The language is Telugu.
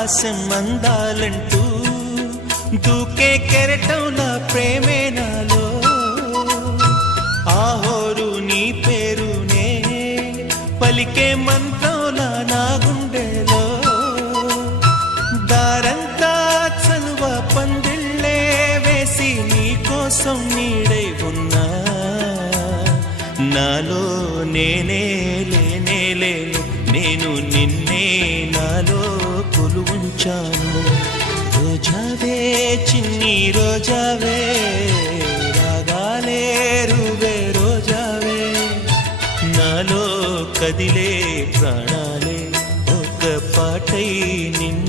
ఆకాశం అందాలంటూ దూకే కెరటంలా ప్రేమే నాలో ఆహోరు నీ పేరునే పలికే మంత్రంలా నా గుండెలో దారంతా చలువ పందిళ్ళే వేసి నీ కోసం నీడై ఉన్నా నాలో నేనే లేనే లేను నేను నిన్నే నాలో కొలువుంచాను రోజావే చిన్ని రోజావే రాగాలే రువే రోజావే నాలో కదిలే ప్రాణాలే ఒక పాటై నిన్ను